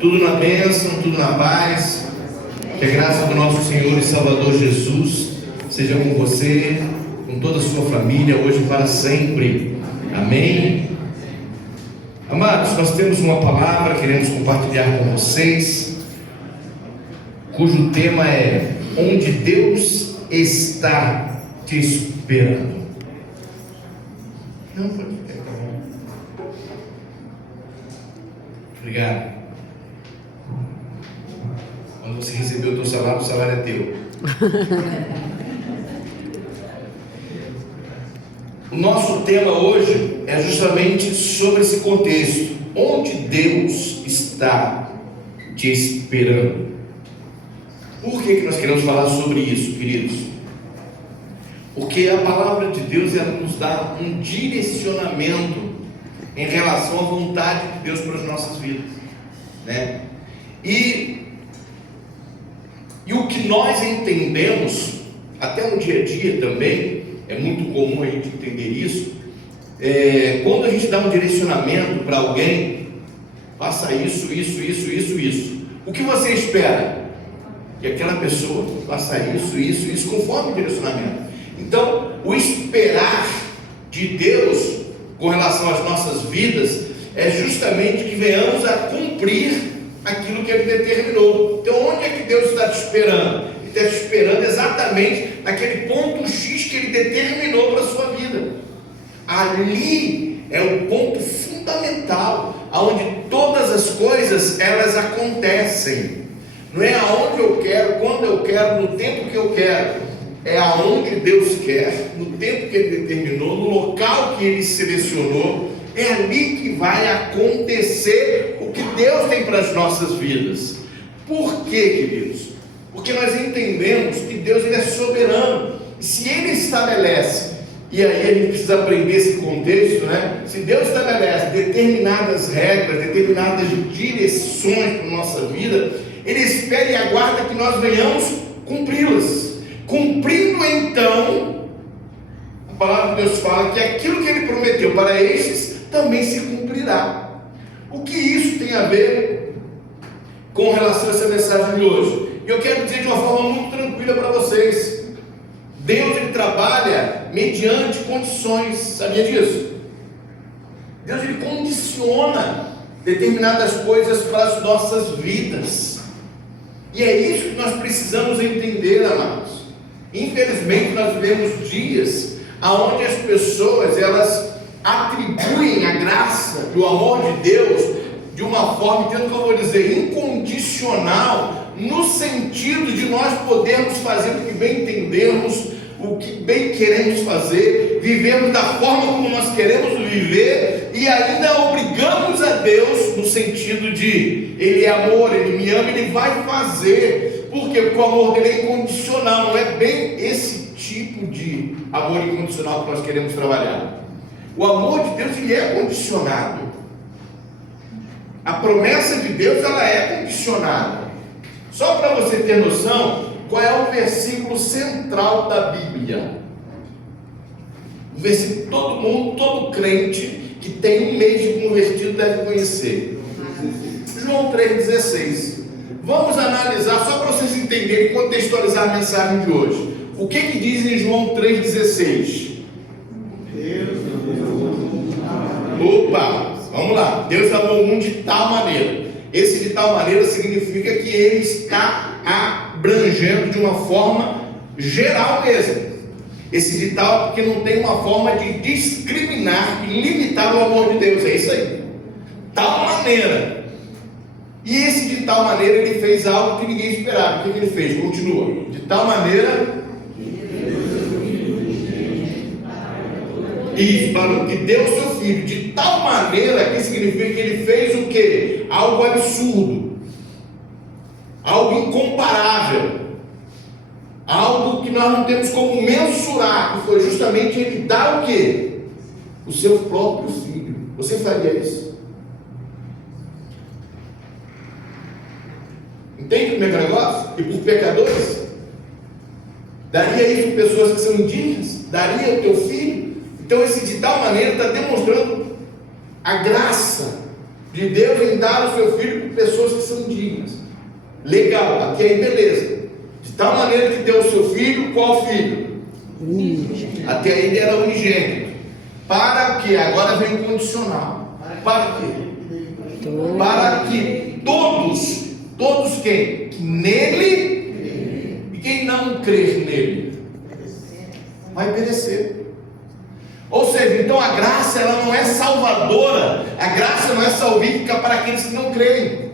Tudo na bênção, tudo na paz. Que a graça do nosso Senhor e Salvador Jesus seja com você, com toda a sua família, hoje e para sempre. Amém. Amados, nós temos uma palavra que queremos compartilhar com vocês, cujo tema é: onde Deus está te esperando. Não, pode ficar, tá bom. Obrigado. Quando você recebeu o teu salário, o salário é teu. O nosso tema hoje é justamente sobre esse contexto: onde Deus está te esperando. Por que nós queremos falar sobre isso, queridos? Porque a palavra de Deus, ela nos dá um direcionamento em relação à vontade de Deus para as nossas vidas, né? E o que nós entendemos, até no dia a dia também, é muito comum a gente entender isso, quando a gente dá um direcionamento para alguém: faça isso, isso, isso, isso, isso. O que você espera? Que aquela pessoa faça isso, isso, isso, conforme o direcionamento. Então, o esperar de Deus com relação às nossas vidas é justamente que venhamos a cumprir aquilo que Ele determinou. Então, onde é que Deus está te esperando? Ele está te esperando exatamente naquele ponto X que Ele determinou para a sua vida. Ali é o ponto fundamental, onde todas as coisas elas acontecem. Não é aonde eu quero, quando eu quero, no tempo que eu quero. É aonde Deus quer, no tempo que Ele determinou, no local que Ele selecionou. É ali que vai acontecer o que Deus tem para as nossas vidas. Por quê, queridos? Porque nós entendemos que Deus, Ele é soberano. E se Ele estabelece, e aí a gente precisa aprender esse contexto, né? Se Deus estabelece determinadas regras, determinadas direções para a nossa vida, Ele espera e aguarda que nós venhamos cumpri-las. Cumprindo então, a palavra de Deus fala que aquilo que Ele prometeu para estes também se cumprirá. O que isso tem a ver com relação a essa mensagem de hoje? Eu quero dizer de uma forma muito tranquila para vocês: Deus, Ele trabalha mediante condições. Sabia disso? Deus, Ele condiciona determinadas coisas para as nossas vidas. E é isso que nós precisamos entender, amados. Infelizmente, nós vivemos dias onde as pessoas, elas atribuem a graça do amor de Deus de uma forma, entendo que eu vou dizer, incondicional, no sentido de nós podermos fazer o que bem entendemos, o que bem queremos fazer, vivemos da forma como nós queremos viver, e ainda obrigamos a Deus no sentido de: Ele é amor, Ele me ama, Ele vai fazer. Por quê? Porque o amor dele é incondicional. Não é bem esse tipo de amor incondicional que nós queremos trabalhar. O amor de Deus, ele é condicionado. A promessa de Deus, ela é condicionada. Só para você ter noção, qual é o versículo central da Bíblia? O versículo que todo mundo, todo crente que tem um mês de convertido deve conhecer. João 3,16. Vamos analisar, só para vocês entenderem e contextualizar a mensagem de hoje. O que diz em João 3,16? Opa, vamos lá. Deus amou o mundo de tal maneira. Esse de tal maneira significa que Ele está abrangendo de uma forma geral mesmo. Esse de tal é porque não tem uma forma de discriminar e limitar o amor de Deus. É isso aí. Tal maneira. E esse de tal maneira, Ele fez algo que ninguém esperava. O que Ele fez? Continua. De tal maneira, isso, para que deu o seu Filho. De tal maneira, que significa que Ele fez o quê? Algo absurdo, algo incomparável, algo que nós não temos como mensurar, que foi justamente Ele dar o quê? O seu próprio Filho. Você faria isso? Entende como é que é o negócio? E por pecadores? Daria isso para pessoas que são indígenas? Daria o teu filho? Então esse de tal maneira está demonstrando a graça de Deus em dar o seu filho para pessoas que são dignas. Legal, até aí beleza. De tal maneira que deu o seu filho, qual filho? Até aí ele era unigênito. Para que? Agora vem o condicional. Para quê? Para que todos quem? Que nele, e quem não crer nele, vai perecer. Ou seja, então a graça ela não é salvadora, a graça não é salvífica para aqueles que não creem.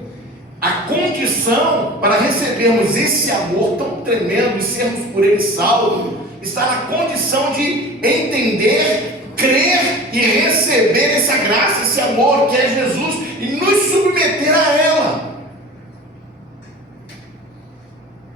A condição para recebermos esse amor tão tremendo e sermos por ele salvos, está na condição de entender, crer e receber essa graça, esse amor que é Jesus, e nos submeter a ela.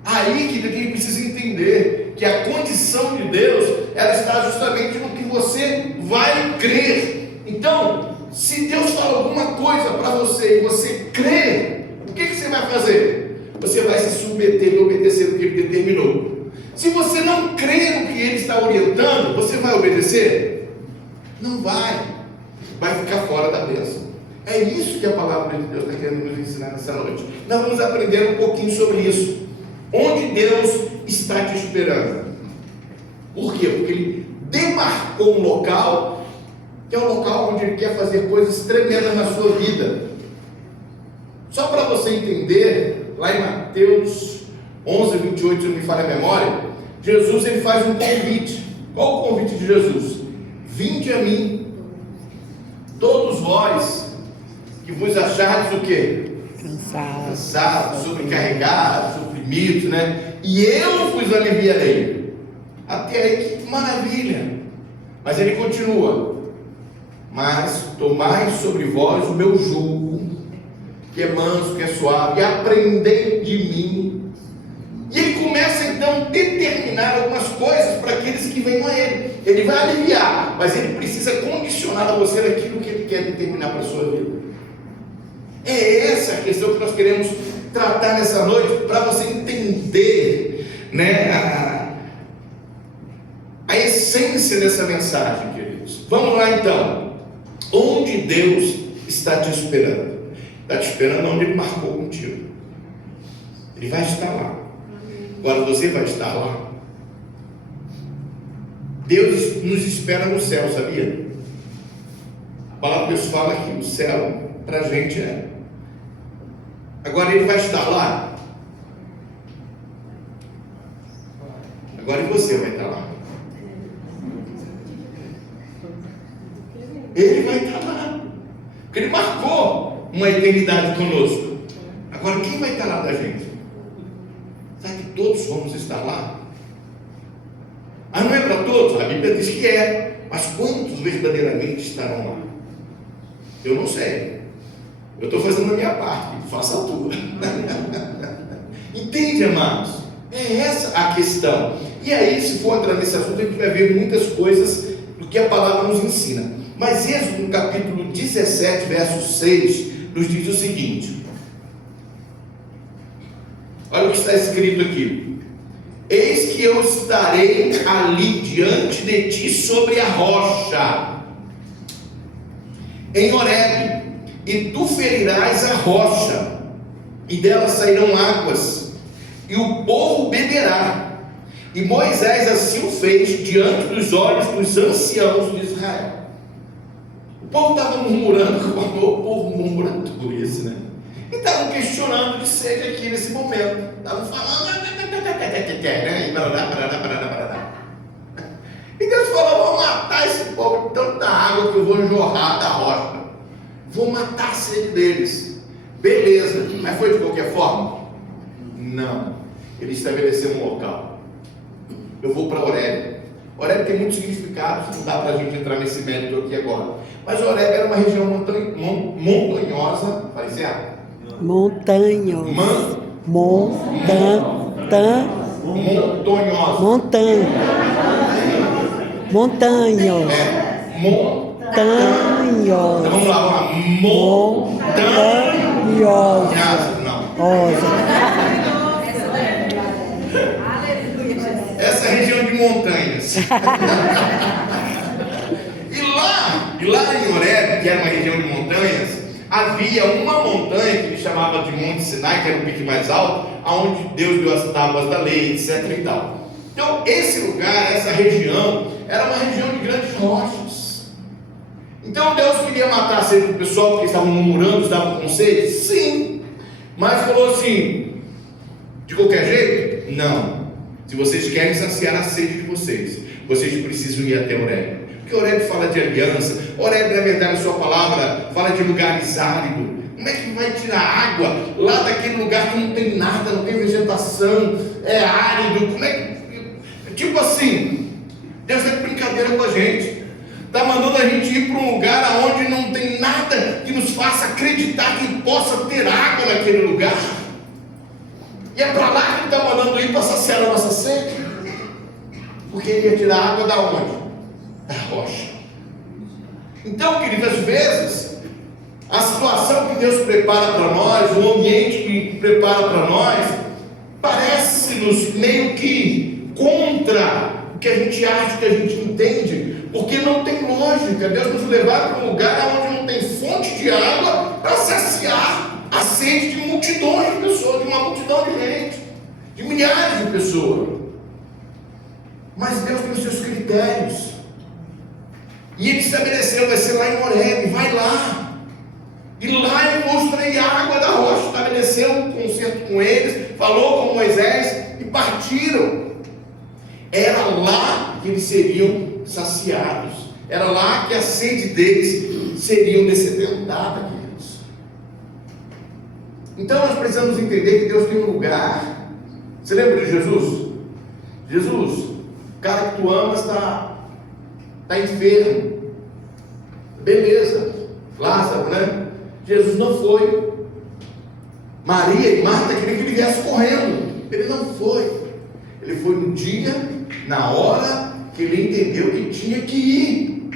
Aí que a gente precisa entender que a condição de Deus, ela está justamente no que você vai crer. Então, se Deus fala alguma coisa para você e você crê, o que você vai fazer? Você vai se submeter e obedecer o que ele determinou. Se você não crê no que ele está orientando, você vai obedecer? Não vai. Vai ficar fora da bênção. É isso que a palavra de Deus está querendo nos ensinar nessa noite. Nós vamos aprender um pouquinho sobre isso. Onde Deus está te esperando? Por quê? Porque ele demarcou um local, que é um local onde ele quer fazer coisas tremendas na sua vida. Só para você entender, lá em Mateus 11, 28, se não me falha a memória, Jesus ele faz um convite. Qual o convite de Jesus? Vinde a mim, todos vós que vos achardes o quê? Cansados, sobrecarregados, oprimidos, né? E eu vos aliviarei. Até aí, que maravilha! Mas ele continua: mas tomai sobre vós o meu jugo, que é manso, que é suave, e aprendei de mim. E ele começa então a determinar algumas coisas para aqueles que venham a ele. Ele vai aliviar, mas ele precisa condicionar a você aquilo que ele quer determinar para a sua vida. É essa a questão que nós queremos tratar nessa noite, para você entender, né, a essência dessa mensagem, queridos. Vamos lá então. Onde Deus está te esperando? Está te esperando onde Ele marcou contigo. Ele vai estar lá. Agora você vai estar lá. Deus nos espera no céu, sabia? A palavra de Deus fala que o céu para a gente é. Agora Ele vai estar lá. Agora e você vai estar lá. Ele vai estar lá. Porque Ele marcou uma eternidade conosco. Agora quem vai estar lá da gente? Será que todos vamos estar lá? Ah, não é para todos? A Bíblia diz que é. Mas quantos verdadeiramente estarão lá? Eu não sei. Eu estou fazendo a minha parte. Faça a tua. Entende, amados? É essa a questão. E aí, se for entrar nesse assunto, a gente vai ver muitas coisas do que a palavra nos ensina. Mas Êxodo, no capítulo 17, verso 6, nos diz o seguinte. Olha o que está escrito aqui: eis que eu estarei ali diante de ti sobre a rocha, em Horebe, e tu ferirás a rocha, e dela sairão águas, e o povo beberá. E Moisés assim o fez diante dos olhos dos anciãos de Israel. O povo estava murmurando, o povo murmura por isso, né? E estavam questionando que seja aqui nesse momento. Estavam falando, e Deus falou: vou matar esse povo de tanta água que eu vou jorrar da rocha. Vou matar a sede deles. Beleza, mas foi de qualquer forma? Não. Ele estabeleceu um local. Eu vou para Horebe. Horebe tem muitos significados, não dá para a gente entrar nesse mérito aqui agora. Mas Horebe era uma região montanhosa. Parecia? Montanhosa. Montanhosa. Montanhosa. Então vamos lá. Montanhosa. Essa região de montanhas. E lá em Horebe, que era uma região de montanhas, havia uma montanha que ele chamava de Monte Sinai, que era o pique mais alto, aonde Deus deu as tábuas da lei, etc. e tal. Então, esse lugar, essa região, era uma região de grandes rochas. Então, Deus queria matar a sede do pessoal, porque estavam murmurando, estavam com sede? Sim. Mas falou assim, de qualquer jeito? Não. Se vocês querem saciar a sede de vocês precisam ir até Horebe. Porque Horebe fala de aliança. Horebe, na verdade, a sua palavra fala de lugares áridos. Como é que vai tirar água lá daquele lugar que não tem nada, não tem vegetação, é árido? Como é que... Tipo assim, Deus é de brincadeira com a gente. Está mandando a gente ir para um lugar onde não tem nada que nos faça acreditar que possa ter água naquele lugar. E é para lá que Ele está mandando ir para saciar a nossa sede. Porque Ele ia tirar água da onde? Da rocha. Então, queridos, às vezes, a situação que Deus prepara para nós, o ambiente que prepara para nós, parece-nos meio que contra o que a gente acha, que a gente entende, porque não tem lógica. Deus nos levar para um lugar onde não tem fonte de água para saciar a sede de multidões de pessoas, de uma multidão de gente, de milhares de pessoas. Mas Deus tem os seus critérios, e Ele estabeleceu, vai ser lá em Horebe, vai lá, e lá Ele vou extrair água da rocha. Estabeleceu um concerto com eles, falou com Moisés, e partiram. Era lá que eles seriam saciados, era lá que a sede deles seriam dessedentada, queridos. Então nós precisamos entender que Deus tem um lugar. Você lembra de Jesus? Jesus, o cara que tu amas está enfermo, beleza, Lázaro, né? Jesus não foi. Maria e Marta queriam que ele viesse correndo, ele não foi. Ele foi no dia, na hora que ele entendeu que tinha que ir.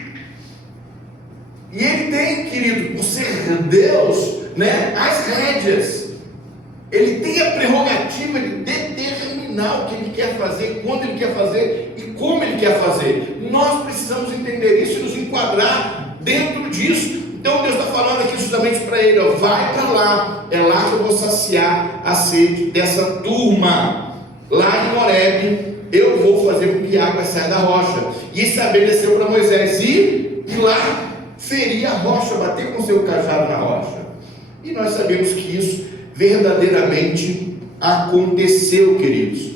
E ele tem, querido, por ser Deus, né, as rédeas. Ele tem a prerrogativa de determinar o que ele quer fazer, quando ele quer fazer e como ele quer fazer. Nós precisamos entender isso e nos enquadrar dentro disso. Então Deus está falando aqui justamente para ele, ó, vai para lá, é lá que eu vou saciar a sede dessa turma. Lá em Horebe, eu vou fazer com que a água saia da rocha. E estabeleceu para Moisés ir e lá ferir a rocha, bater com seu cajado na rocha. E nós sabemos que isso verdadeiramente aconteceu, queridos.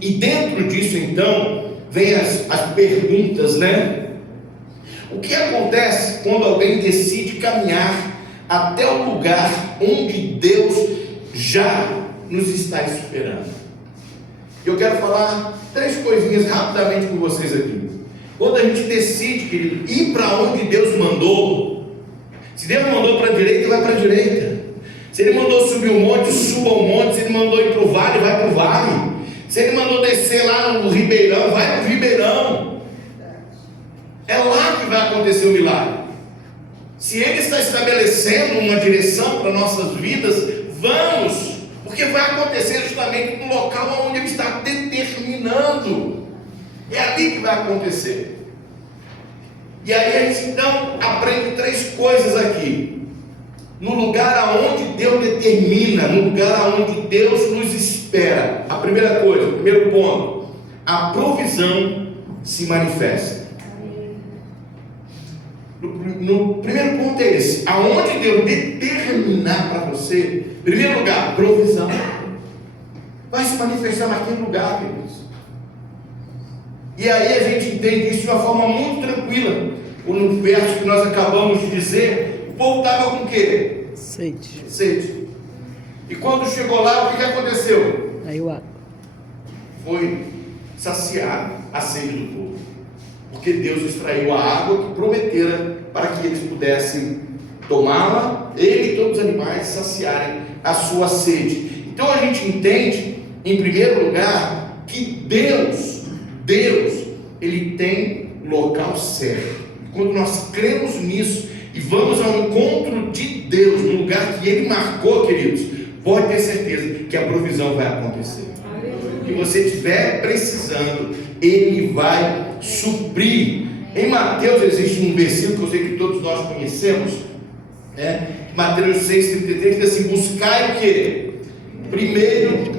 E dentro disso, então, vem as perguntas, né? O que acontece quando alguém decide caminhar até o lugar onde Deus já nos está esperando? Eu quero falar 3 coisinhas rapidamente com vocês aqui. Quando a gente decide, querido, ir para onde Deus mandou, se Deus mandou para a direita, vai para a direita. Se Ele mandou subir o monte, suba o monte. Se Ele mandou ir para o vale, vai para o vale. Se Ele mandou descer lá no ribeirão, vai para o ribeirão. É lá que vai acontecer o milagre. Se Ele está estabelecendo uma direção para nossas vidas, vamos, porque vai acontecer justamente no local onde Ele está determinando. É ali que vai acontecer. E aí a gente então aprende 3 coisas aqui. No lugar aonde Deus determina, no lugar aonde Deus nos espera. A primeira coisa, o primeiro ponto, a provisão se manifesta. No primeiro ponto é esse: aonde Deus determinar para você, em primeiro lugar, provisão vai se manifestar naquele lugar, queridos. E aí a gente entende isso de uma forma muito tranquila. No verso que nós acabamos de dizer, o povo estava com o quê? Sede. Sede. E quando chegou lá, o que aconteceu? Saiu água. Foi saciar a sede do povo, porque Deus extraiu a água que prometera para que eles pudessem tomá-la, ele e todos os animais saciarem a sua sede. Então a gente entende, em primeiro lugar, que Deus, Ele tem local certo. Quando nós cremos nisso e vamos ao encontro de Deus, no lugar que Ele marcou, queridos, pode ter certeza que a provisão vai acontecer. O que você estiver precisando, Ele vai suprir. Em Mateus existe um versículo que eu sei que todos nós conhecemos, Mateus 6,33 diz assim: buscai o quê? Primeiro.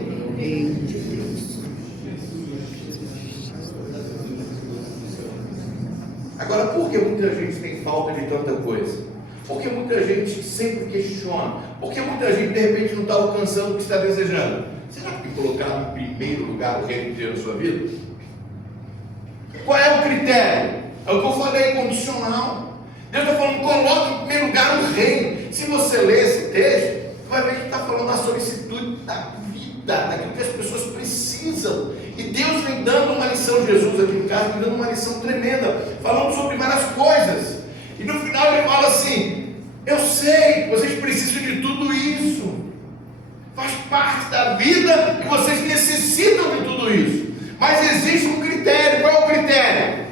Agora, por que muita gente tem falta de tanta coisa? Por que muita gente sempre questiona? Por que muita gente de repente não está alcançando o que está desejando? Será que tem colocado em primeiro lugar o reino de Deus na sua vida? Qual é o critério? É o que eu falei, condicional. Deus está falando, coloque em primeiro lugar o reino. Se você ler esse texto, vai ver que está falando da solicitude da vida, daquilo que as pessoas precisam. E Deus vem dando uma lição, Jesus aqui no caso, vem dando uma lição tremenda, falando sobre várias coisas. E no final ele fala assim: eu sei que vocês precisam de tudo isso, faz parte da vida e vocês necessitam de tudo isso. Mas existe um critério. Qual é o critério?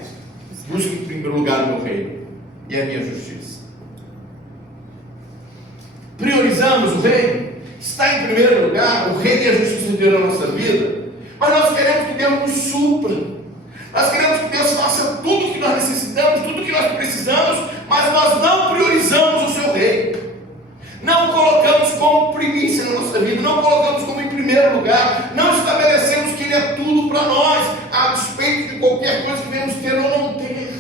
Busque em primeiro lugar o meu reino e a minha justiça. Priorizamos o reino? Está em primeiro lugar o reino e a justiça de Deus na nossa vida? Mas nós queremos que Deus nos supra. Nós queremos que Deus faça tudo o que nós necessitamos, tudo o que nós precisamos, mas nós não priorizamos o seu reino. Não colocamos como primícia na nossa vida, não colocamos como em primeiro lugar, não estabelecemos que Ele é tudo para nós, a despeito de qualquer coisa que venhamos ter ou não ter.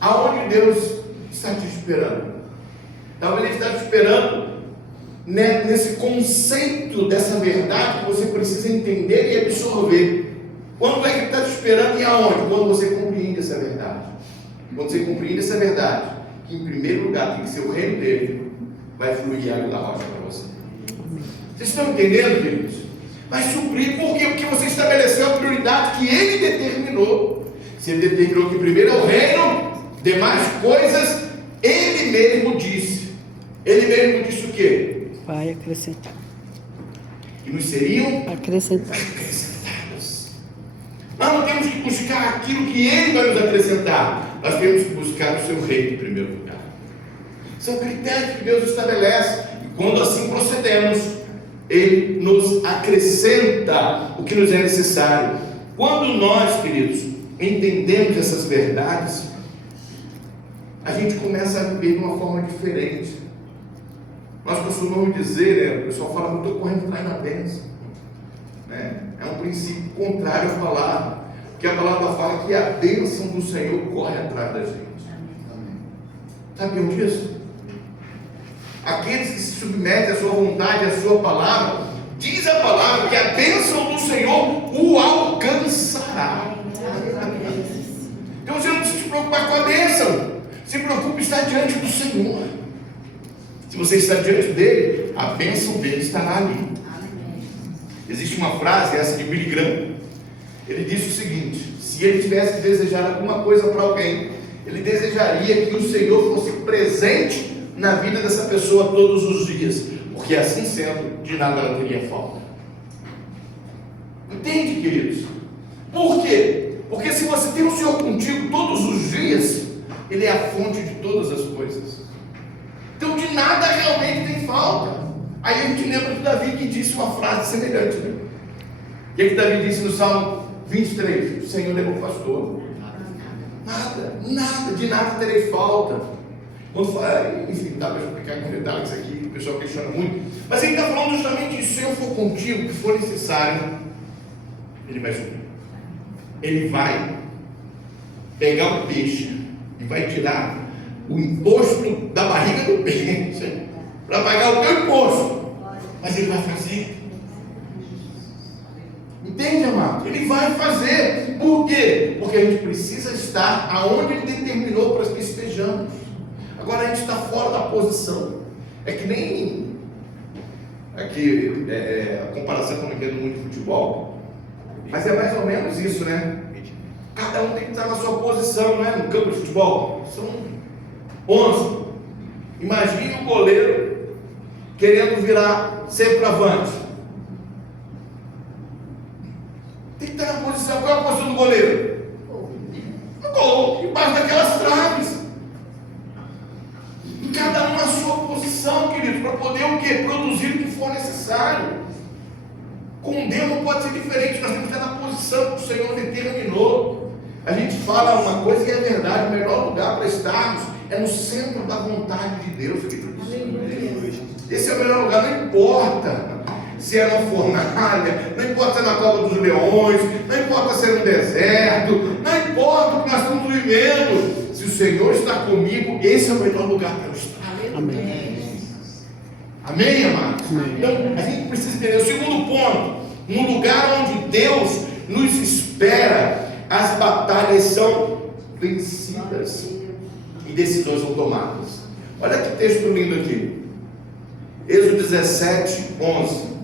Aonde Deus está te esperando? Talvez Ele está te esperando nesse conceito dessa verdade que você precisa entender e absorver. Quando é que Ele está te esperando e aonde? Quando você compreende essa verdade. Quando você compreende essa verdade, que em primeiro lugar tem que ser o reino dele, vai fluir a água da rocha para você. Vocês estão entendendo, queridos? Vai suprir, por quê? Porque você estabeleceu a prioridade que Ele determinou. Se Ele determinou que primeiro é o reino, demais coisas Ele mesmo disse. Ele mesmo disse o quê? Vai acrescentar. Que nos seriam acrescentadas. Nós não temos que buscar aquilo que Ele vai nos acrescentar. Nós temos que buscar o seu reino em primeiro lugar. São critérios que Deus estabelece. E quando assim procedemos, Ele nos acrescenta o que nos é necessário. Quando nós, queridos, entendemos essas verdades, a gente começa a viver de uma forma diferente. Nós costumamos dizer, né, o pessoal fala muito, estou correndo atrás da bênção. É um princípio contrário à palavra, porque a palavra fala que a bênção do Senhor corre atrás da gente. Sabiam disso? Aqueles que se submetem à sua vontade, à sua palavra, diz a palavra que a bênção do Senhor o alcançará. Então você não precisa se preocupar com a bênção, se preocupe em estar diante do Senhor. Se você está diante dele, a bênção dele estará ali. Existe uma frase, essa de Billy Graham. Ele disse o seguinte: se ele tivesse desejado alguma coisa para alguém, ele desejaria que o Senhor fosse presente na vida dessa pessoa todos os dias, porque assim sendo, de nada ela teria falta. Entende, queridos? Por quê? Porque se você tem o Senhor contigo todos os dias, Ele é a fonte de todas as coisas. Então de nada realmente tem falta. Aí a gente lembra de Davi que disse uma frase semelhante, né? O que Davi disse no Salmo 23? O Senhor é meu pastor. Nada, de nada terei falta. Quando fala, enfim, dá para explicar com detalhes aqui, o pessoal questiona muito. Mas ele está falando justamente disso: se eu for contigo, o que for necessário, Ele vai suprir. Ele vai pegar o peixe e vai tirar o imposto da barriga do peixe para pagar o teu imposto, mas Ele vai fazer. Entende, amado? Ele vai fazer. Por quê? Porque a gente precisa estar aonde Ele determinou para que estejamos. Agora a gente está fora da posição. É que nem aqui a comparação que eu não entendo muito de futebol, mas é mais ou menos isso, né? Cada um tem que estar na sua posição, não é? No campo de futebol são 11. Imagine o goleiro querendo virar centroavante. Tem que estar na posição. Qual é a posição do goleiro? No gol, embaixo daquelas traves. E cada um na sua posição, querido, para poder o quê? Produzir o que for necessário. Com Deus não pode ser diferente. Nós temos que estar na posição que o Senhor determinou. A gente fala uma coisa que é verdade, o melhor lugar para estarmos é no centro da vontade de Deus, queridos. Esse é o melhor lugar, não importa se é na fornalha, não importa se é na cova dos leões, não importa se é no deserto, não importa o que nós estamos vivendo. Se o Senhor está comigo, esse é o melhor lugar para eu estar. Amém. Amém, amados? Então, a gente precisa entender. O segundo ponto, um lugar onde Deus nos espera, as batalhas são vencidas e decisões são tomadas. Olha que texto lindo aqui. Êxodo 17, 11.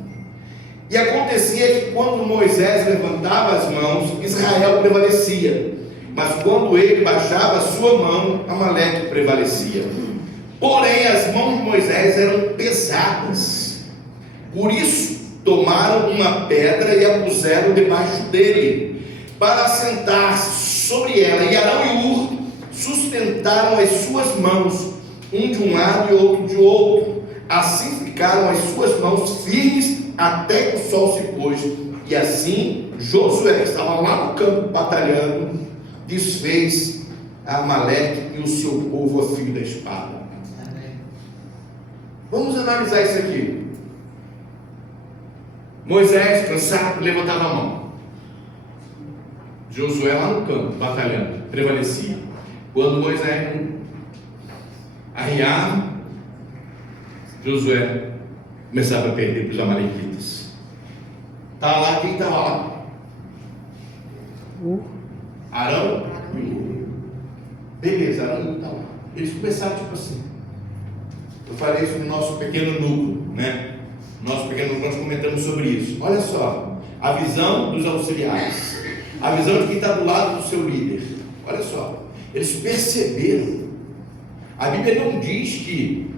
E acontecia que quando Moisés levantava as mãos, Israel prevalecia. Mas quando ele baixava a sua mão, Amaleque prevalecia. Porém, as mãos de Moisés eram pesadas. Por isso, tomaram uma pedra e a puseram debaixo dele, para assentar-se sobre ela. E Arão e Hur sustentaram as suas mãos, um de um lado e outro de outro. Assim ficaram as suas mãos firmes até que o sol se pôs. E assim Josué, que estava lá no campo batalhando, desfez a Amaleque e o seu povo a fio da espada. Vamos analisar isso aqui. Moisés, cansado, levantava a mão. Josué lá no campo, batalhando, prevalecia. Quando Moisés arriava, Josué começava a perder para os amalequitas. Estava lá, quem estava lá? Arão e Hur. Beleza, Arão e Hur estava lá. Eles começaram tipo assim. Eu falei isso no nosso pequeno núcleo, né? Nosso pequeno núcleo, nós comentamos sobre isso. Olha só, a visão dos auxiliares, a visão de quem está do lado do seu líder. Olha só, eles perceberam. A Bíblia não diz que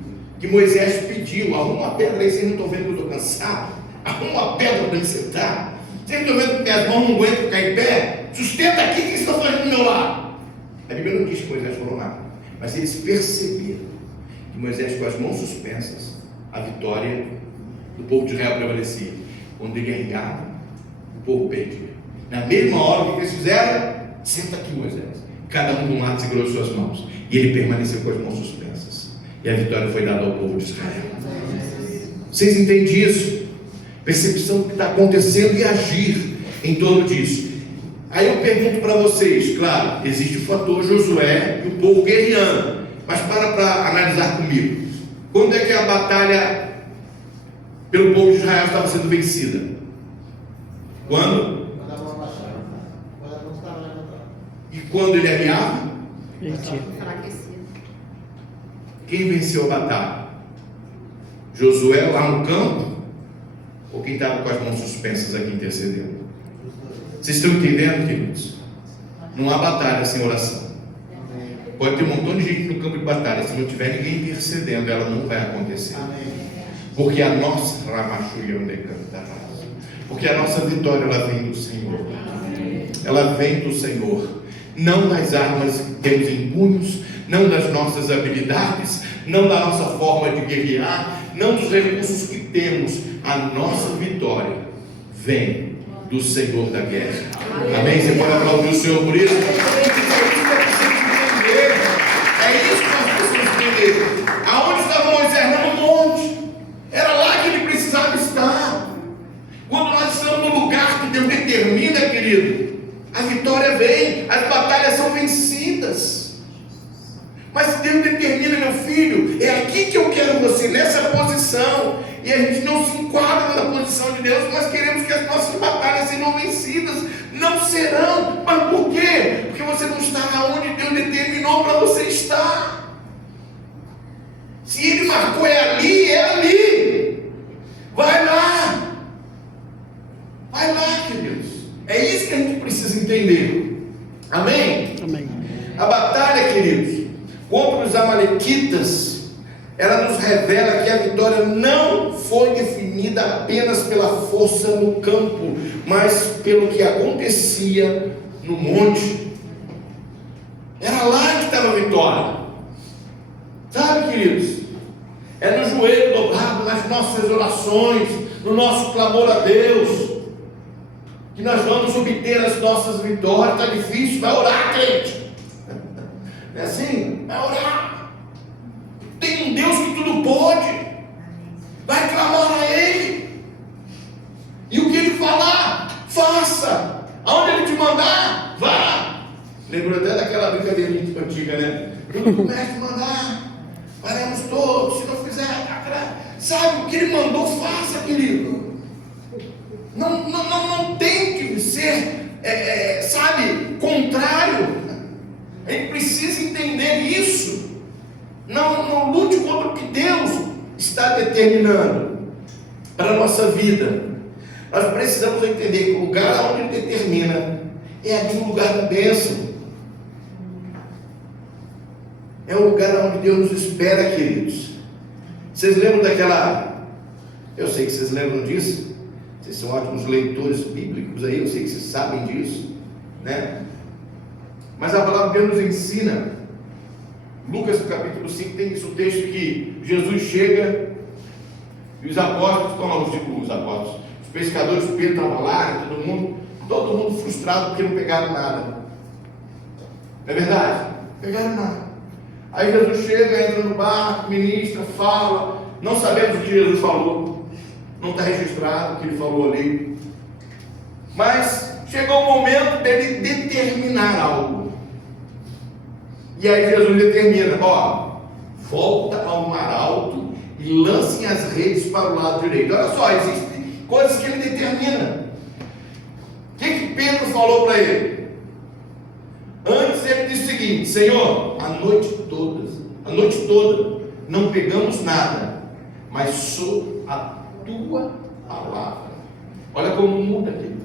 Moisés pediu: arruma uma pedra aí, vocês não estão vendo que eu estou cansado? Arruma uma pedra para me sentar. Vocês não estão vendo que minhas mãos não aguentam ficar em pé? Sustenta aqui, o que vocês estão fazendo do meu lado? A Bíblia não diz que Moisés falou nada, mas eles perceberam que Moisés, com as mãos suspensas, a vitória do povo de Israel prevalecia. Quando ele arriava, o povo perdia. Na mesma hora, o que eles fizeram? Senta aqui, Moisés. Cada um de um lado segurou suas mãos, e ele permaneceu com as mãos suspensas, e a vitória foi dada ao povo de Israel. Vocês entendem isso? Percepção do que está acontecendo e agir em torno disso. Aí eu pergunto para vocês, claro, existe o fator Josué e o povo guerreando, mas para analisar comigo. Quando é que a batalha pelo povo de Israel estava sendo vencida? Quando? E quando ele arriava? Quem venceu a batalha? Josué lá no campo? Ou quem estava com as mãos suspensas aqui intercedendo? Vocês estão entendendo, queridos? Não há batalha sem oração. Pode ter um montão de gente no campo de batalha, se não tiver ninguém intercedendo, ela não vai acontecer. Porque a nossa porque a nossa vitória, ela vem do Senhor. Ela vem do Senhor. Não das armas que temos em punhos, não das nossas habilidades, não da nossa forma de guerrear, não dos recursos que temos. A nossa vitória vem do Senhor da guerra. Amém? Você pode aplaudir o Senhor por isso? É isso que nós precisamos entender. Aonde estava Moisés? No monte. Era lá que ele precisava estar. Quando nós estamos no lugar que Deus determina, querido, a vitória vem, as batalhas são vencidas. Mas se Deus determina, meu filho, é aqui que eu quero você, nessa posição. E a gente não se enquadra na posição de Deus, nós queremos que as nossas batalhas sejam vencidas. Não serão. Mas por quê? Porque você não está onde Deus determinou para você estar. Se Ele marcou é ali, é ali. Vai lá. Vai lá, queridos. É isso que a gente precisa entender. Amém? Amém. A batalha, queridos, contra os amalequitas, ela nos revela que a vitória não foi definida apenas pela força no campo, mas pelo que acontecia no monte. Era lá que estava a vitória. Sabe, queridos? É no joelho dobrado, nas nossas orações, no nosso clamor a Deus. que nós vamos obter as nossas vitórias. Está difícil, vai orar, crente. É assim, vai orar. Tem um Deus que tudo pode. Vai clamar a Ele. E o que Ele falar, faça. Aonde Ele te mandar, vá. Lembrou até daquela brincadeirinha antiga, né? Quando o mestre mandar, faremos todos. Se não fizer, sabe o que Ele mandou, faça, querido. Não tente ser, sabe, contrário. A gente precisa entender isso. Não lute contra o que Deus está determinando para a nossa vida. Nós precisamos entender que o lugar onde Ele determina é ali o lugar da bênção. É o lugar onde Deus nos espera, queridos. Vocês lembram daquela... Eu sei que vocês lembram disso. Vocês são ótimos leitores bíblicos aí, eu sei que vocês sabem disso, né? Mas a palavra de Deus nos ensina. Lucas capítulo 5 tem isso, o texto que Jesus chega e os apóstolos, os apóstolos, os pescadores, Pedro estava lá, todo mundo frustrado porque não pegaram nada. Não é verdade? Pegaram nada. Aí Jesus chega, entra no barco, ministra, fala. Não sabemos o que Jesus falou. Não está registrado o que Ele falou ali. Mas chegou o momento dele determinar algo. E aí Jesus determina, volta ao mar alto e lancem as redes para o lado direito. Olha só, existem coisas que Ele determina. O que Pedro falou para ele? Antes ele disse o seguinte: Senhor, a noite toda, não pegamos nada, mas sob a Tua palavra. Olha como muda aqui.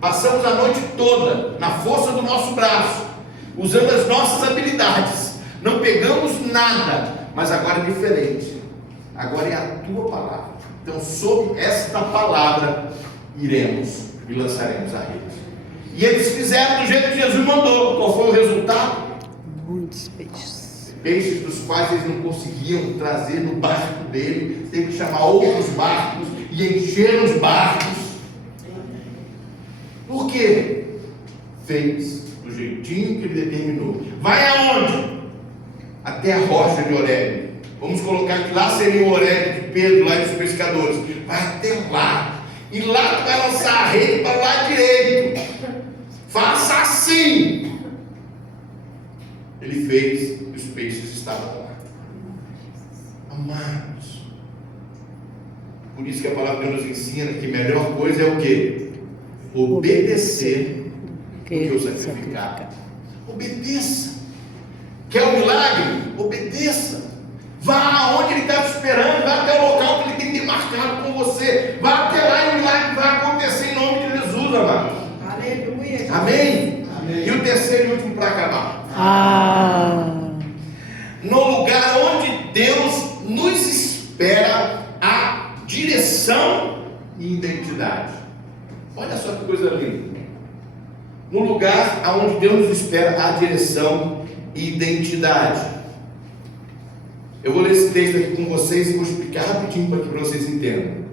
Passamos a noite toda na força do nosso braço, usando as nossas habilidades, não pegamos nada, mas agora é diferente. Agora é a Tua palavra. Então, sob esta palavra, iremos e lançaremos a rede. E eles fizeram do jeito que Jesus mandou. Qual foi o resultado? Muitos peixes. Peixes dos quais eles não conseguiam trazer no barco dele. Tem que chamar outros barcos e encher os barcos. Por quê? Fez do jeitinho que Ele determinou. Vai aonde? Até a rocha de Horebe. Vamos colocar que lá seria o Horebe de Pedro, lá dos pescadores. Vai até lá. E lá tu vai lançar a rede para o lado direito. Faça assim. Ele fez e os peixes estavam lá. Amados. Por isso que a palavra de Deus nos ensina que a melhor coisa é o quê? Obedecer do que o sacrificar. Obedeça. Quer um milagre? Obedeça. Vá aonde Ele está te esperando. Vá até o local que Ele tem demarcado com você. Vá até lá e o milagre vai acontecer em nome de Jesus, amado. Aleluia. Amém? Amém. E o terceiro e último para acabar. No lugar onde Deus nos espera a direção e identidade. Olha só que coisa linda. No lugar onde Deus nos espera a direção e identidade. Eu vou ler esse texto aqui com vocês e vou explicar rapidinho para que vocês entendam.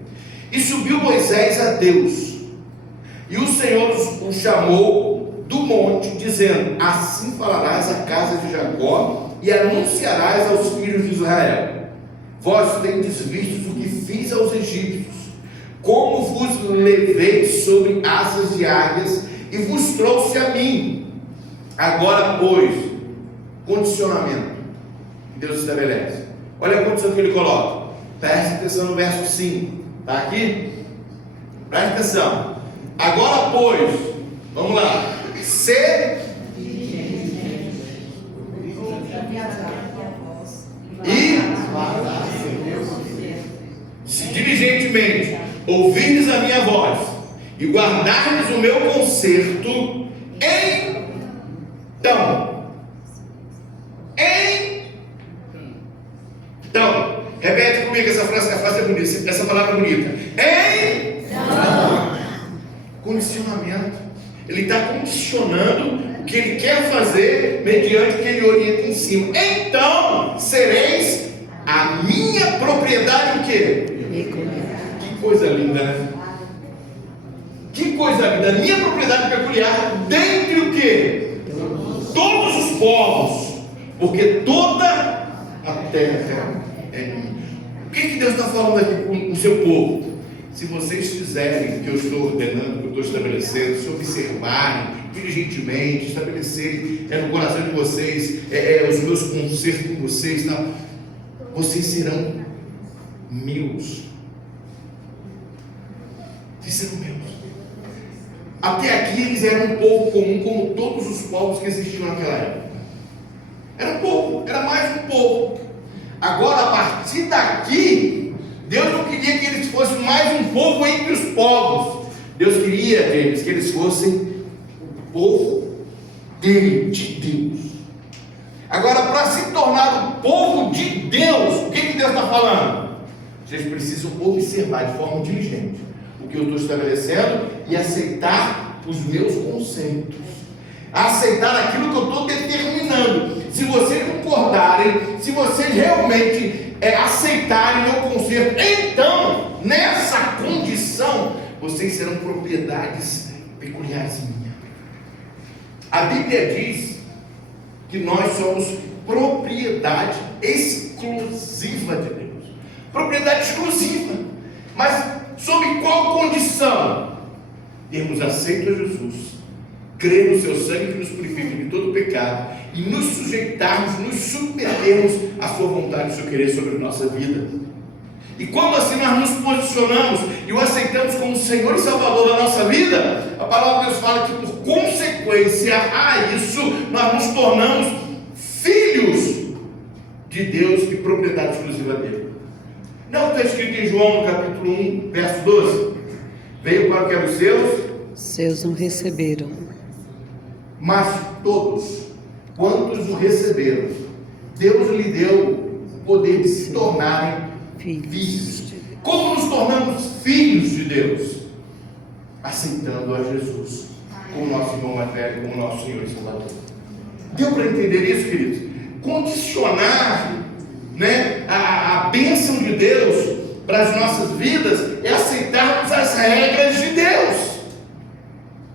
E subiu Moisés a Deus, e o Senhor o chamou do monte, dizendo: assim falarás à casa de Jacó e anunciarás aos filhos de Israel: vós tendes visto o que fiz aos egípcios, como vos levei sobre asas de águias e vos trouxe a mim. Agora, pois, condicionamento que Deus estabelece. Olha a condição que Ele coloca. Preste atenção no verso 5. Está aqui? Preste atenção. Agora, pois, vamos lá. Se diligentemente ouvirdes a minha voz e guardardes o meu conserto, então, repete comigo essa frase, que a frase é bonita, essa palavra é bonita. Condicionamento. Ele está condicionando o que Ele quer fazer mediante o que Ele orienta em cima. Então, sereis a minha propriedade o quê? Que coisa linda, né? Que coisa pois a minha propriedade peculiar dentre o quê? Todos os povos, porque toda a terra é minha. O que Deus está falando aqui com o seu povo? Se vocês fizerem o que eu estou ordenando, o que eu estou estabelecendo, se observarem diligentemente, estabelecerem no coração de vocês os meus concertos com vocês, tá? Vocês serão meus. Vocês serão meus. Até aqui eles eram um povo comum, como todos os povos que existiam naquela época. Era um povo, era mais um povo. Agora, a partir daqui, Deus não queria que eles fossem mais um povo entre os povos. Deus queria, James, que eles fossem o povo dele, de Deus. Agora, para se tornar o povo de Deus, o que Deus está falando? Vocês precisam observar de forma diligente o que eu estou estabelecendo e aceitar os meus conceitos, aceitar aquilo que eu estou determinando. Se vocês concordarem, se vocês realmente aceitarem meu conserto, então, nessa condição, vocês serão propriedades peculiares minhas. A Bíblia diz que nós somos propriedade exclusiva de Deus. Propriedade exclusiva. Mas sob qual condição? Termos aceito a Jesus, crer no seu sangue que nos purifica de todo pecado e nos sujeitarmos, nos submetermos à sua vontade e seu querer sobre a nossa vida. E quando assim nós nos posicionamos e o aceitamos como Senhor e Salvador da nossa vida, a palavra de Deus fala que por consequência a isso nós nos tornamos filhos de Deus, de propriedade exclusiva dele. Não está escrito em João no capítulo 1, verso 12? Veio para o que era os seus não receberam. Mas todos, quantos o receberam, Deus lhe deu o poder de se tornarem filhos. Como nos tornamos filhos de Deus? Aceitando a Jesus como nosso irmão mais velho, como nosso Senhor e Salvador. Deu para entender isso, queridos? Condicionar, a bênção de Deus para as nossas vidas é aceitarmos as regras de Deus,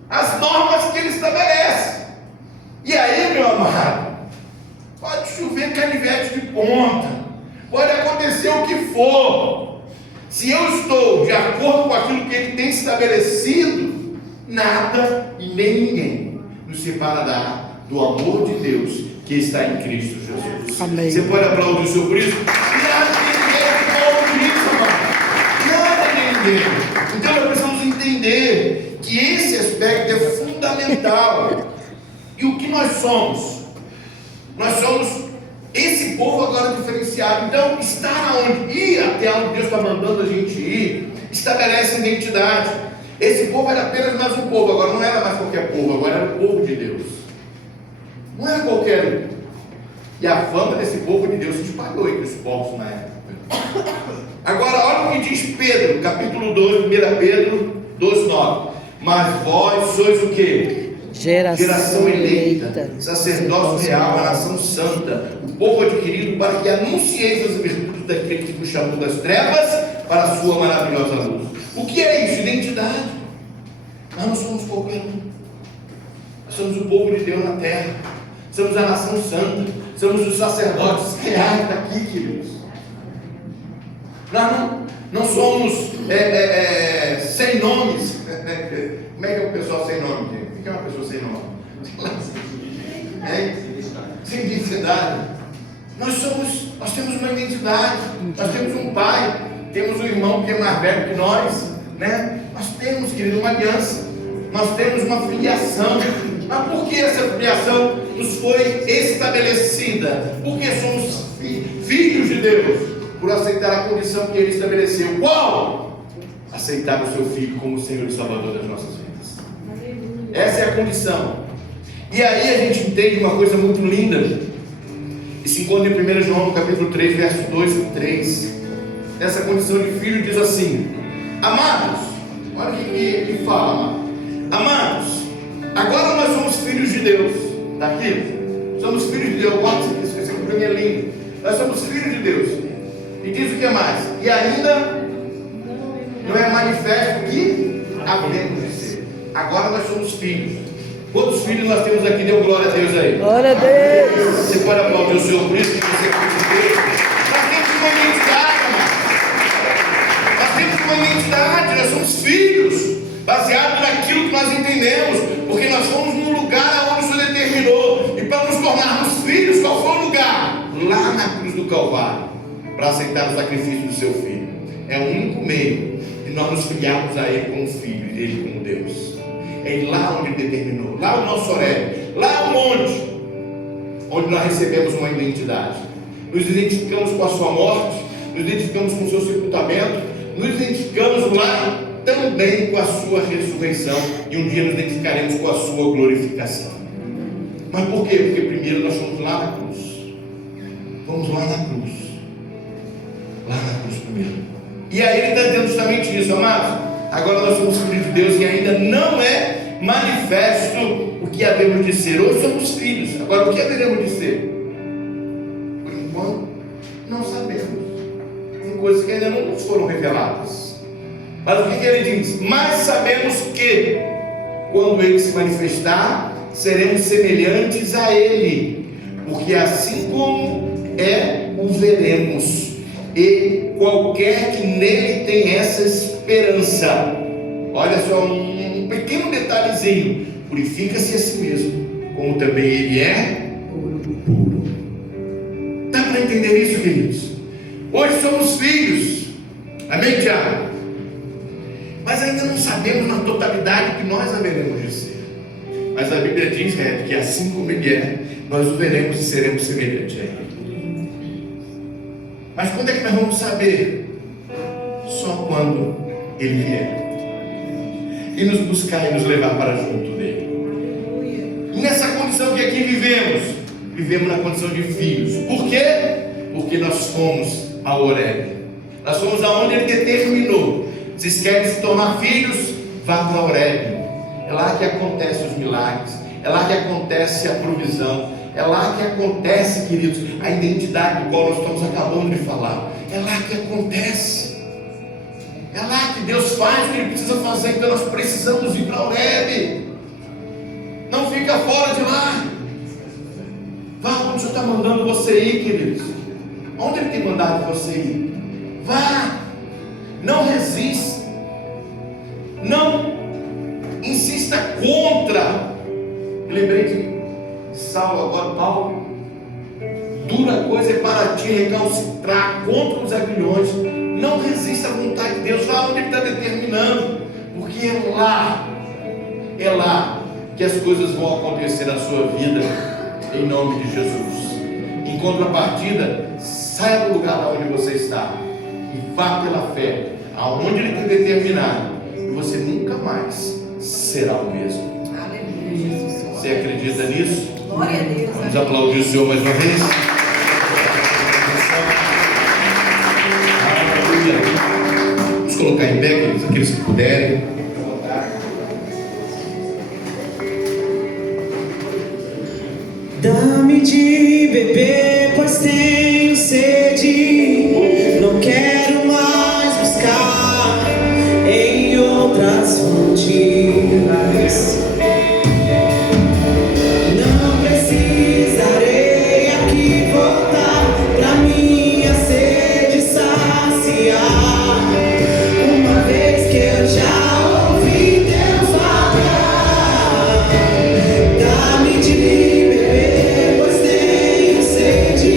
as normas que Ele estabelece. E aí, meu amado, pode chover canivete de ponta, pode acontecer o que for, se eu estou de acordo com aquilo que Ele tem estabelecido, nada e nem ninguém nos separará do amor de Deus que está em Cristo Jesus. Amém. Você pode aplaudir o seu Cristo? Nada nem ninguém é Cristo, amado. Nada nem ninguém. Então nós precisamos entender que esse aspecto é fundamental. E o que nós somos? Nós somos esse povo agora diferenciado. Então, estar aonde? Ir até onde Deus está mandando a gente ir, estabelece identidade. Esse povo era apenas mais um povo, agora não era mais qualquer povo, agora era o povo de Deus. Não era qualquer um. E a fama desse povo de Deus se espalhou entre os povos na época. Agora, olha o que diz Pedro, capítulo 2, 1 Pedro 2,9. Mas vós sois o quê? Geração eleita, sacerdócio real, a nação santa, o povo adquirido, para que anuncieis as virtudes daquele que vos chamou das trevas para a sua maravilhosa luz. O que é isso? Identidade. Nós não somos qualquer um. Nós somos o povo de Deus na terra. Somos a nação santa. Somos os sacerdotes reais daqui, queridos. Nós não somos sem nomes. Como é que é o pessoal sem nome, gente? O que é uma pessoa sem nome? Sem identidade. Nós temos uma identidade. Nós temos um pai. Temos um irmão que é mais velho que nós. Nós temos, querido, uma aliança. Nós temos uma filiação. Mas por que essa filiação nos foi estabelecida? Porque somos filhos de Deus, por aceitar a condição que Ele estabeleceu. Qual? Aceitar o seu Filho como Senhor e Salvador das nossas vidas. Essa é a condição. E aí a gente entende uma coisa muito linda. E se encontra em 1 João, no capítulo 3, verso 2 e 3. Essa condição de filho diz assim: amados, olha o que ele fala, amado. Amados, agora nós somos filhos de Deus. Está aqui? Somos filhos de Deus. Guarda isso, esse para mim é lindo. Nós somos filhos de Deus. E diz o que mais? E ainda não é manifesto que havemos de ser. Agora nós somos filhos. Quantos filhos nós temos aqui? Deu glória a Deus aí. Glória a Deus. Você pode aplaudir o Senhor por isso que você é filho de Deus. Nós temos uma identidade, irmão. Nós temos uma identidade, nós somos filhos, baseado naquilo que nós entendemos, porque nós fomos num lugar onde o Senhor determinou, e para nos tornarmos filhos, qual foi o lugar? Lá na cruz do Calvário, para aceitar o sacrifício do seu filho. É o único meio de nós nos filiarmos a Ele como filho e Ele como Deus. É lá onde Ele determinou, lá o nosso Horebe, lá o monte, onde nós recebemos uma identidade. Nos identificamos com a sua morte, nos identificamos com o seu sepultamento, nos identificamos lá também com a sua ressurreição, e um dia nos identificaremos com a sua glorificação. Mas por quê? Porque primeiro nós fomos lá na cruz. Vamos lá na cruz. Lá na cruz primeiro. E aí ele está dizendo justamente isso, amados. Agora nós somos filhos de Deus e ainda não é manifesto o que havemos de ser. Hoje somos filhos. Agora o que haveremos de ser? Por enquanto, não sabemos. Tem coisas que ainda não nos foram reveladas. Mas o que ele diz? Mas sabemos que quando Ele se manifestar, seremos semelhantes a Ele, porque assim como o veremos. E qualquer que nele tem essa esperança, olha só um pequeno detalhezinho, purifica-se a si mesmo, como também ele é puro. Dá para entender isso, queridos? Hoje somos filhos, amém, Tiago? Mas ainda não sabemos na totalidade o que nós haveremos de ser. Mas a Bíblia diz, que assim como ele é, nós o veremos e seremos semelhantes a ele. Mas quando é que nós vamos saber? Só quando Ele vier e nos buscar e nos levar para junto dele. E nessa condição que aqui vivemos na condição de filhos. Por quê? Porque nós fomos a Horebe. Nós fomos aonde Ele determinou. Vocês querem se tornar filhos? Vá para Horebe. É lá que acontecem os milagres. É lá que acontece a provisão. É lá que acontece, queridos, a identidade do qual nós estamos acabando de falar. É lá que acontece. É lá que Deus faz o que Ele precisa fazer. Então nós precisamos ir para Horebe. Não fica fora de lá. Vá onde o Senhor está mandando você ir, queridos. Onde Ele tem mandado você ir? Vá. Não resista. Não insista contra. Eu lembrei de Saulo agora, Paulo. Dura coisa é para ti recalcitrar contra os aguilhões. Não resista à vontade de Deus. Vá onde Ele está determinando, porque é lá que as coisas vão acontecer na sua vida, em nome de Jesus. Em contrapartida, saia do lugar onde você está e vá pela fé aonde Ele tem determinado, e você nunca mais será o mesmo. Aleluia. Você acredita nisso? Glória a Deus. Vamos aplaudir o Senhor mais uma vez. Vamos colocar em pé, aqueles que puderem. Dá-me de beber, pois tenho sede. Não quero mais buscar em outras fontes. Não precisarei aqui voltar pra minha sede saciar. Uma vez que eu já ouvi Deus falar. Dá-me de beber, pois tenho sede.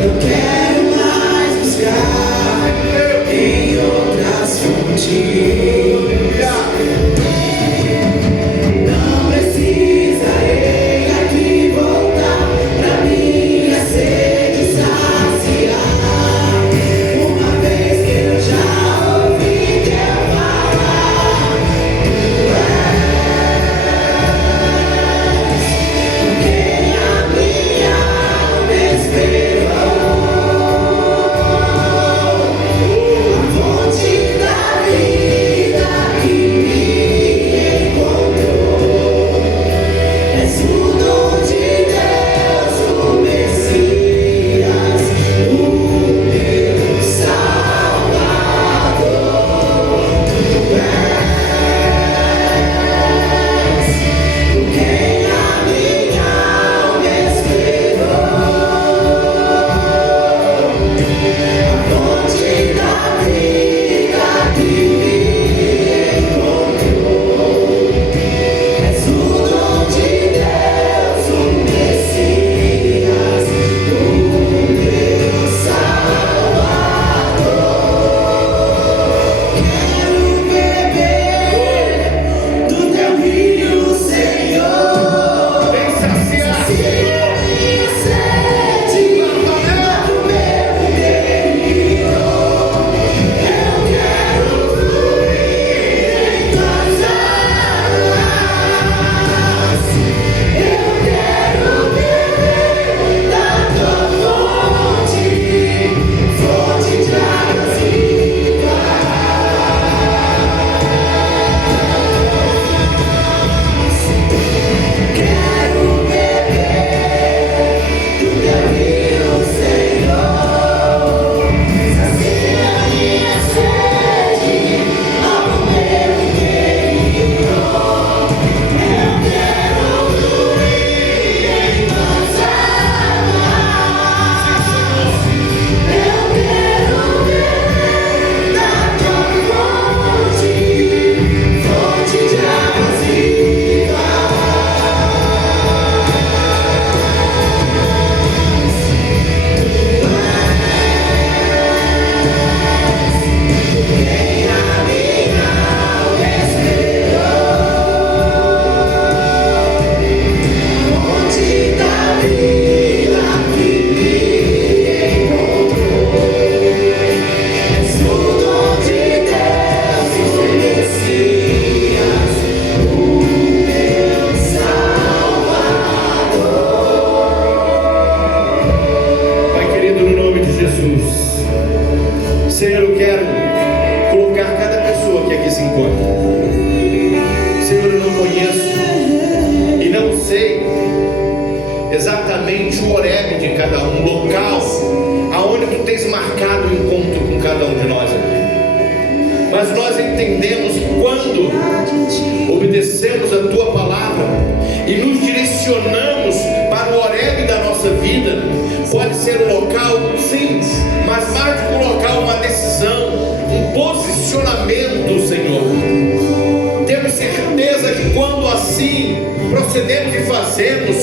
Não quero mais buscar em outras fontes. Senhor, eu quero colocar cada pessoa que aqui se encontra. Senhor, eu não conheço e não sei exatamente o Horebe de cada um, o local aonde tu tens marcado o encontro com cada um de nós aqui. Mas nós entendemos que quando obedecemos a tua palavra e nos direcionamos para o Horebe da nossa vida, pode ser um local, sim, mas mais do que um local, uma decisão, um posicionamento, Senhor. Temos certeza que quando assim procedemos e fazemos,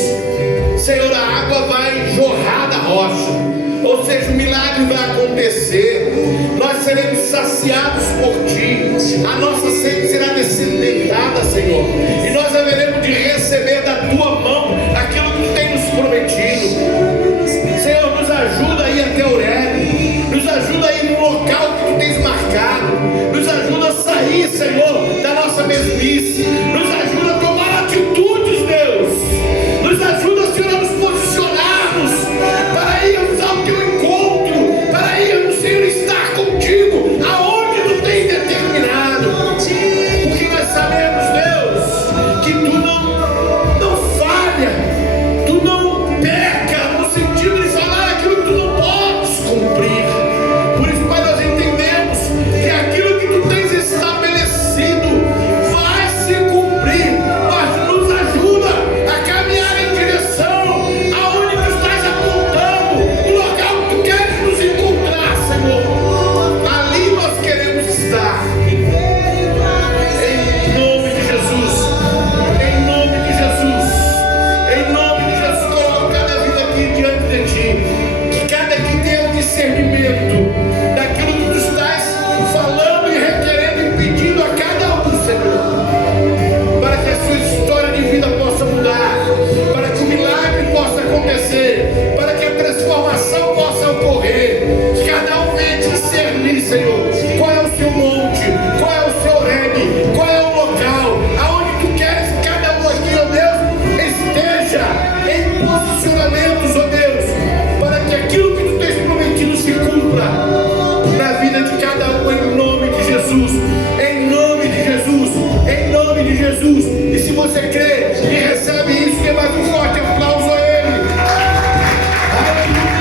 Senhor, a água vai jorrar da rocha. Ou seja, o milagre vai acontecer. Nós seremos saciados por Ti. A nossa sede será descendentada, Senhor. E nós haveremos de receber da Tua mão aquilo que Tu tem nos prometido. Senhor, nos ajuda aí até o Horebe. Nos ajuda aí no local que Tu tens marcado. Nos ajuda a sair, Senhor, da nossa mesmice. Nos ajuda a tomar atitudes, Deus. Nos ajuda, Senhor, a nos posicionarmos para irmos ao Teu encontro, para irmos, Senhor, estar contigo aonde Tu tens determinado. Porque nós sabemos, Deus, que Tu não falha, Tu não peca no sentido de falar aquilo que Tu não podes cumprir. Por isso, Pai, nós entendemos que aquilo que Tu tens estabelecido vai se cumprir, mas nos ajuda a caminhar em direção aonde Tu estás apontando, o local que Tu queres nos encontrar, Senhor. Ali nós queremos estar. Em nome de Jesus, em nome de Jesus, em nome de Jesus, coloca cada vida aqui diante de Ti, que cada que tenha o discernimento daquilo que Tu estás falando e requerendo e pedindo a cada um, Senhor, para que a sua história de vida possa mudar, para que o milagre possa acontecer, para que a transformação possa ocorrer, que cada um venha discernir, Senhor, qual é o seu monte, qual é o seu Horebe, qual é o local, aonde Tu queres que cada um aqui, ó Deus, esteja em posicionamentos, ó Deus, para que aquilo que Tu tens prometido se cumpra na vida de cada um, em nome de Jesus, em nome de Jesus, em nome de Jesus. E se você crê e recebe isso, dê mais um forte aplauso a Ele. Aleluia!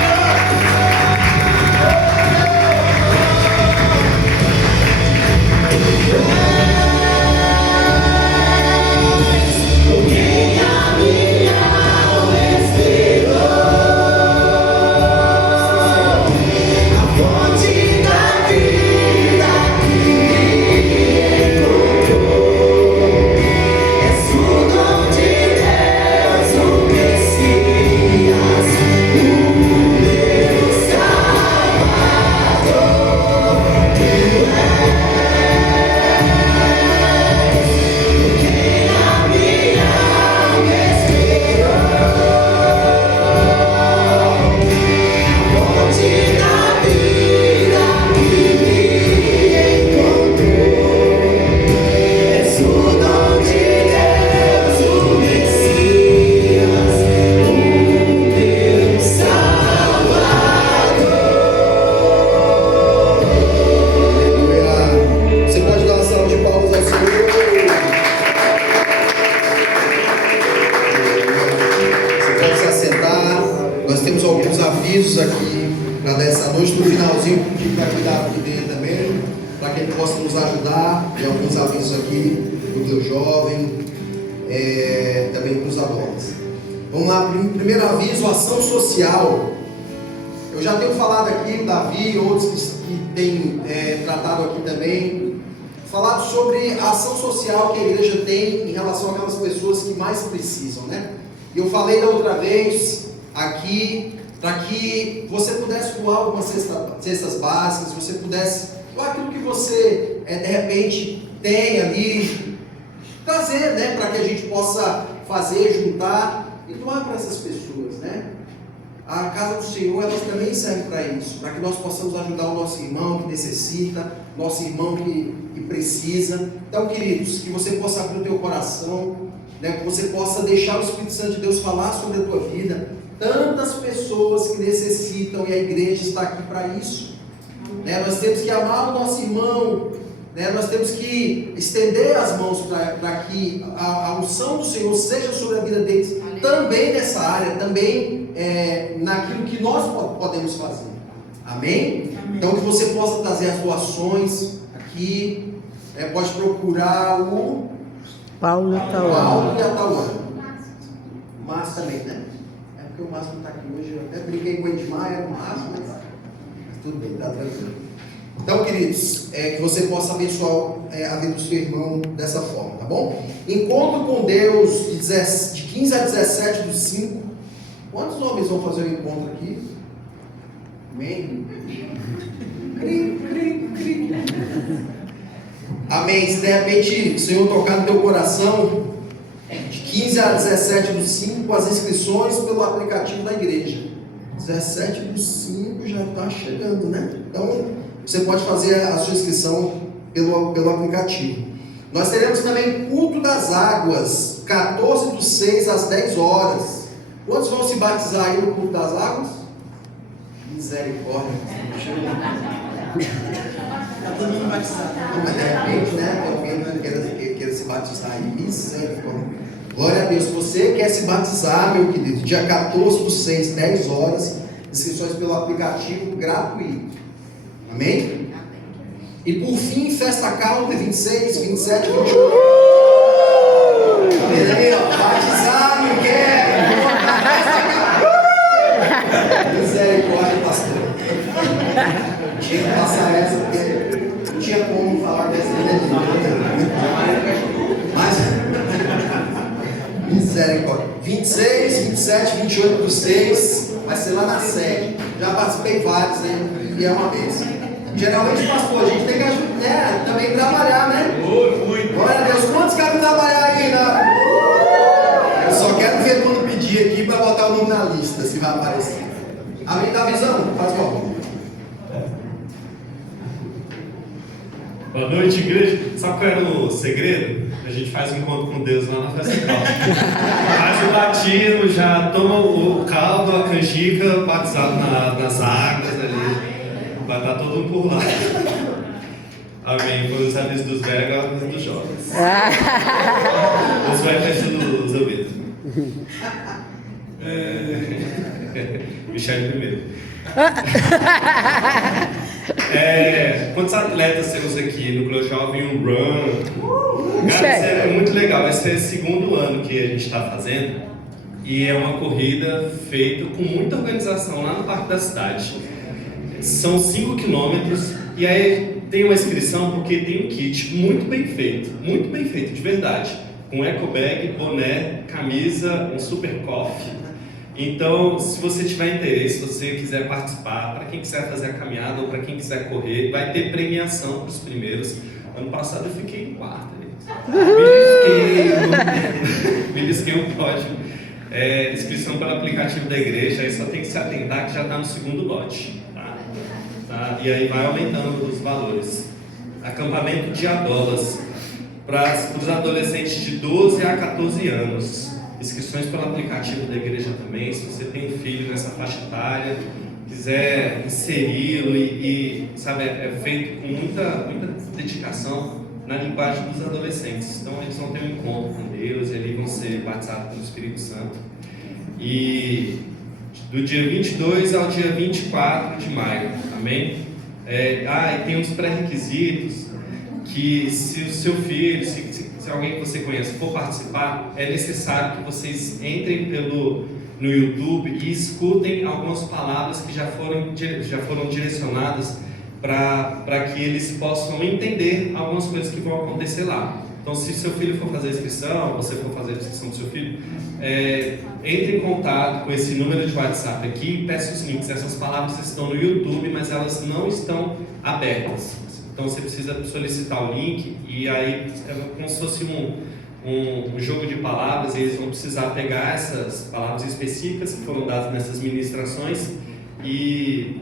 Quem a minha alma esperou, a fonte da vida que me encontrou, és o dom de Deus, o Messias, o meu Salvador. Tu és quem a minha alma esperou, a fonte da vida que me encontrou, és o dom de Deus, o Messias, o meu Salvador. Aleluia. Você pode dar uma salva de palmas ao Senhor. Você pode se assentar. Nós temos alguns avisos aqui para dessa noite. No finalzinho, que vai cuidar aqui dele também, para que ele possa nos ajudar. Tem alguns avisos aqui do teu jovem, também para os adultos. Vamos lá, primeiro aviso, ação social. Eu já tenho falado aqui, o Davi e outros que têm tratado aqui também, falado sobre a ação social que a igreja tem em relação àquelas pessoas que mais precisam, né? E eu falei da outra vez aqui, para que você pudesse doar algumas cestas básicas, você pudesse doar aquilo que você de repente tem ali, trazer, né? Para que a gente possa fazer, juntar e doar para essas pessoas, né? A casa do Senhor, elas também servem para isso, para que nós possamos ajudar o nosso irmão que necessita, nosso irmão que precisa. Então, queridos, que você possa abrir o teu coração, né, que você possa deixar o Espírito Santo de Deus falar sobre a tua vida, tantas pessoas que necessitam e a igreja está aqui para isso. Né? Nós temos que amar o nosso irmão, né? Nós temos que estender as mãos para que a unção do Senhor seja sobre a vida deles, também nessa área, também naquilo que nós podemos fazer. Amém? Então que você possa trazer as doações aqui, pode procurar o Paulo e a Tauana. O Márcio também, né? É porque o Márcio não está aqui hoje. Eu até brinquei com o Edmar, era o Márcio, mas tudo bem, está tranquilo. Então, queridos, que você possa abençoar a vida do seu irmão dessa forma, tá bom? Encontro com Deus de 15 a 17 do 5. Quantos homens vão fazer o encontro aqui? Amém? Amém. Se de repente o Senhor tocar no teu coração, de 15 a 17 do 5, as inscrições pelo aplicativo da igreja. 17 do 5 já está chegando, né? Então, você pode fazer a sua inscrição pelo aplicativo. Nós teremos também culto das águas, 14 do 6 às 10 horas. Quantos vão se batizar aí no culto das águas? Misericórdia. Está todo mundo batizado. Mas de repente, né? Tem alguém que queira se batizar aí. Misericórdia. Glória a Deus. Se você quer se batizar, meu querido, dia 14 do 6, 10 horas, inscrições pelo aplicativo gratuito. Amém? E por fim, festa calma, 26, 27, 28. Amém? Batizar, não quer? Misericórdia, pastor. Tinha que passar essa, porque não tinha como falar dessa mas misericórdia. 26, 27, 28 do 6 vai ser lá na sede. Já participei vários, né? E é uma bênção. Geralmente, pastor, a gente tem que ajudar, né? Também trabalhar, né? Glória a Deus. Quantos querem trabalhar aí, né? Eu só quero ver quando pedir aqui para botar o nome na lista, se vai aparecer. Amém? Tá visão? Faz mal. Boa noite, igreja. Sabe qual era o segredo? A gente faz um encontro com Deus lá na festa calma. Faz o batismo, já toma o caldo, a canjica, batizado nas águas ali. Vai estar todo mundo por lá. Amém. Foi os avisos dos velhos, agora os dos jovens. Os velhos fecham os ouvidos. Michel primeiro. Quantos atletas temos aqui no Globo Jovem Run? Cara, isso é muito legal. Esse é o segundo ano que a gente está fazendo. E é uma corrida feita com muita organização lá no Parque da Cidade. São 5 quilômetros. E aí tem uma inscrição porque tem um kit muito bem feito, de verdade. Com eco bag, boné, camisa, um super coffee. Então, se você tiver interesse, se você quiser participar, para quem quiser fazer a caminhada ou para quem quiser correr, vai ter premiação para os primeiros. Ano passado eu fiquei em quarto. Me lisquei um pódio. Inscrição pelo aplicativo da igreja, aí só tem que se atentar que já está no segundo lote. Tá? E aí vai aumentando os valores. Acampamento de Adolas para os adolescentes de 12 a 14 anos. Inscrições pelo aplicativo da igreja também. Se você tem um filho nessa faixa etária, quiser inseri-lo e sabe, é feito com muita dedicação na linguagem dos adolescentes. Então eles vão ter um encontro com Deus e ali vão ser batizados pelo Espírito Santo. E do dia 22 ao dia 24 de maio, amém? E tem uns pré-requisitos que se o seu filho, se alguém que você conhece for participar, é necessário que vocês entrem no YouTube e escutem algumas palavras que já foram direcionadas para que eles possam entender algumas coisas que vão acontecer lá. Então, se seu filho for fazer a inscrição, você for fazer a inscrição do seu filho, entre em contato com esse número de WhatsApp aqui e peça os links. Essas palavras estão no YouTube, mas elas não estão abertas. Então, você precisa solicitar o link e aí é como se fosse um jogo de palavras. E eles vão precisar pegar essas palavras específicas que foram dadas nessas ministrações e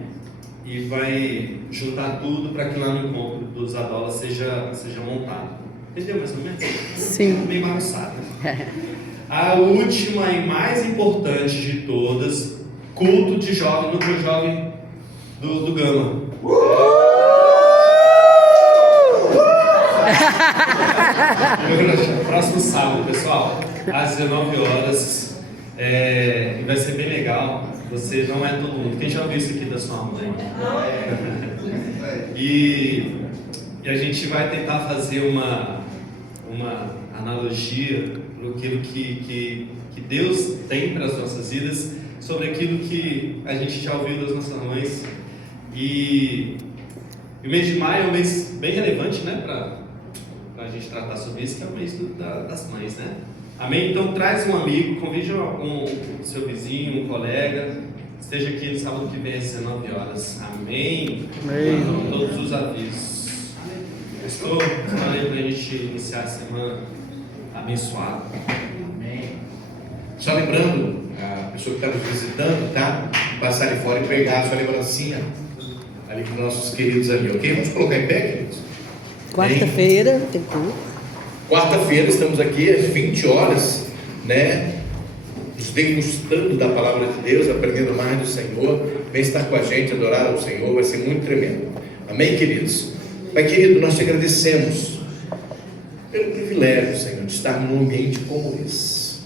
vai juntar tudo para que lá no encontro dos Adolas seja montado. Entendeu mais ou menos? Sim. Meio bagunçado. a última e mais importante de todas, culto de jovem, núcleo jovem do Gama. Próximo sábado, pessoal, às 19 horas. E vai ser bem legal. Você não é todo mundo. Quem já ouviu isso aqui da sua mãe? E a gente vai tentar fazer uma analogia para aquilo que Deus tem para as nossas vidas, sobre aquilo que a gente já ouviu das nossas mães. E o mês de maio é um mês bem relevante, né, para a gente tratar sobre isso, que é o mês das mães, né? Amém? Então traz um amigo, convide o seu vizinho, um colega, esteja aqui no sábado que vem às 19 horas. Amém? Amém. Com todos os avisos. Estou falando para a gente iniciar a semana abençoada. Amém. Só lembrando, a pessoa que está nos visitando, tá? Passar ali fora e pegar a sua lembrancinha ali com nossos queridos ali, ok? Vamos colocar em pé, queridos? Quarta-feira tem culto. Quarta-feira estamos aqui às 20 horas, né? Nos degustando da palavra de Deus, aprendendo mais do Senhor. Vem estar com a gente, adorar ao Senhor, vai ser muito tremendo. Amém, queridos? Pai querido, nós te agradecemos pelo privilégio, Senhor, de estar num ambiente como esse,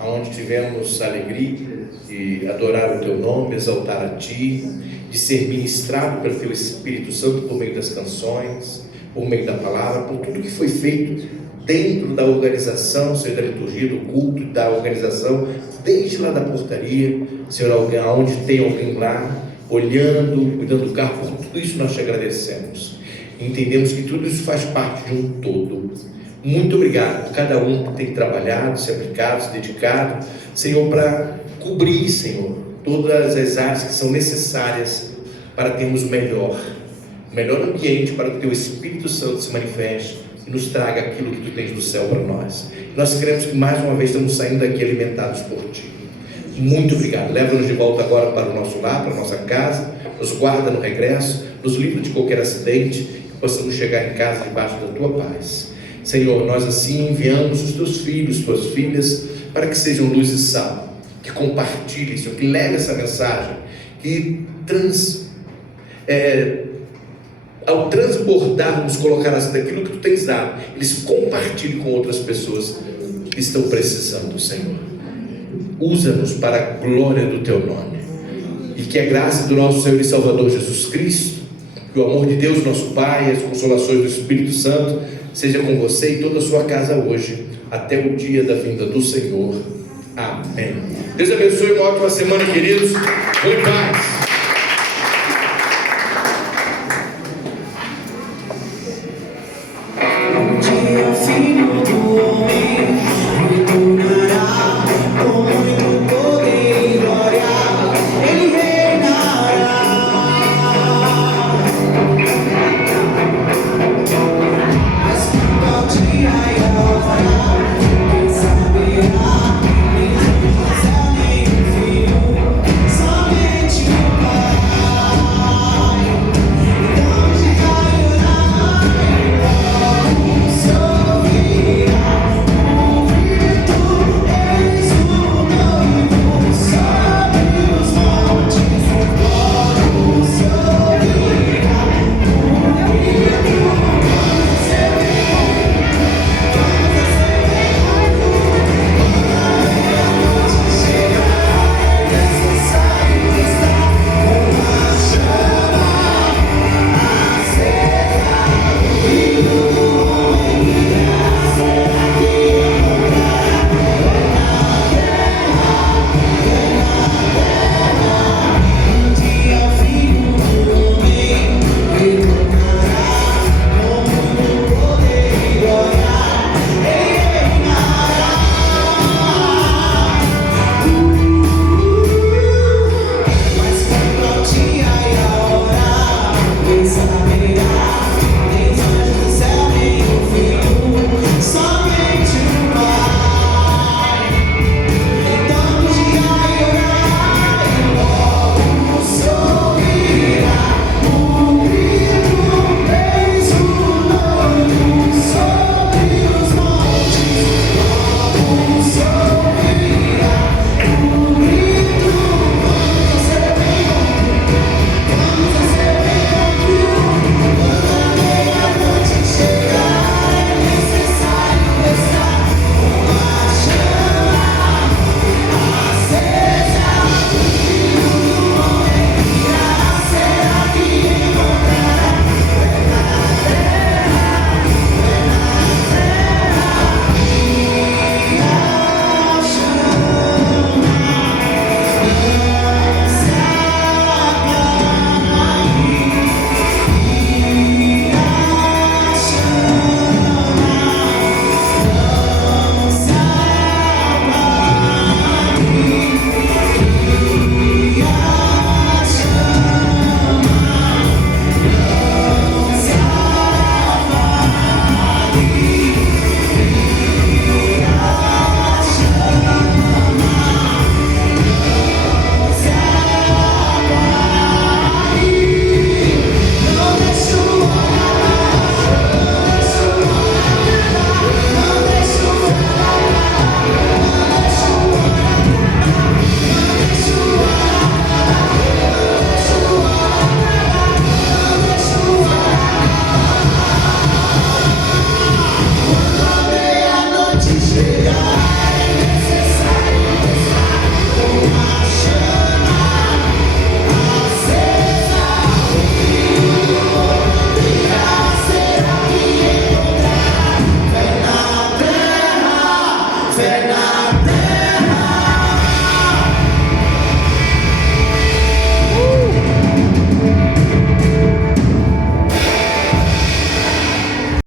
onde tivemos a alegria de adorar o teu nome, exaltar a ti, de ser ministrado pelo teu Espírito Santo por meio das canções, por meio da palavra, por tudo que foi feito dentro da organização, Senhor, da liturgia, do culto, da organização, desde lá da portaria, Senhor, onde tem alguém lá, olhando, cuidando do carro, por tudo isso nós te agradecemos. Entendemos que tudo isso faz parte de um todo. Muito obrigado por cada um que tem trabalhado, se aplicado, se dedicado, Senhor, para cobrir, Senhor, todas as áreas que são necessárias para termos o melhor ambiente para que o teu Espírito Santo se manifeste e nos traga aquilo que tu tens do céu para nós. Nós queremos que mais uma vez estamos saindo daqui alimentados por ti. Muito obrigado. Leva-nos de volta agora para o nosso lar, para a nossa casa, nos guarda no regresso, nos livra de qualquer acidente, que possamos chegar em casa debaixo da tua paz. Senhor, nós assim enviamos os teus filhos, tuas filhas, para que sejam luz e sal, que compartilhem, Senhor, que leve essa mensagem, que ao transbordarmos, colocarmos daquilo que tu tens dado, eles compartilhem com outras pessoas que estão precisando, Senhor. Usa-nos para a glória do teu nome, e que a graça do nosso Senhor e Salvador Jesus Cristo, que o amor de Deus nosso Pai, as consolações do Espírito Santo seja com você e toda a sua casa hoje, até o dia da vinda do Senhor. Amém. Deus abençoe, uma ótima semana, queridos. Boa paz.